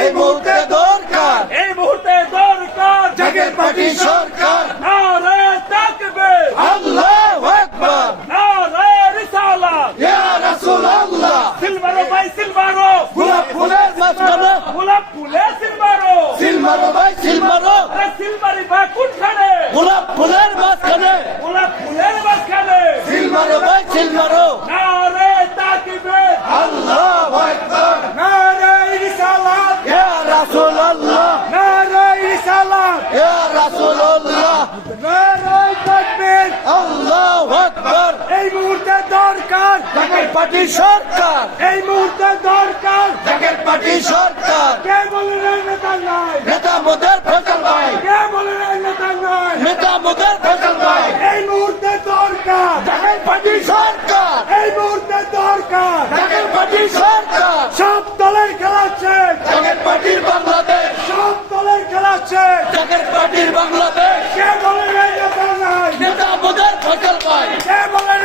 এই মুহূর্তে দরকার, এই মুহূর্তে দরকার জাগের পার্টি সরকার। নারে তাকবীর, আল্লাহু আকবার, নারে রিসালাত, ইয়া রাসূলুল্লাহ। সিলভারো ভাই সিলভারো, গোলাপ ফুলের মাঝখানে, গোলাপ ফুলে সিলভারো, সিলমারো ভাই সিলমারো, আরে সিলভারি ভাই কোনখানে, গোলাপ ফুলের মাঝখানে, গোলাপ ফুলের মাঝখানে, সিলমারো ভাই সিলমারো। নারে তাকবীর, আল্লাহু আকবার, নারে রিসালাত, ইয়া রাসূলুল্লাহ, নারে রিসালাত, ইয়া রাসূলুল্লাহ। নারে তাকবীর। আল্লাহু আকবার, এই মুহূর্তে দরকার, জাগের পার্টি সরকার, এই মুহূর্তে দরকার। জাগের পার্টি সরকার। কে বলেন এই নেতা নাই, নেতা মোদের ফয়সাল ভাই, কে বলেন এই নেতা নাই। নেতা মোদের ফয়সাল ভাই, এই মুহূর্তে দরকার, জাগের পার্টি সরকার, এই মুহূর্তে দরকার। জাগের পার্টি সরকার। সব দলের খেলা শেষ, জাগের পার্টির বাংলাদেশ, সব দলের খেলা শেষ। জাগের পার্টির বাংলাদেশ। কে বলেন এই নেতা নাই, নেতা মোদের ফয়সাল ভাই, কে বলেন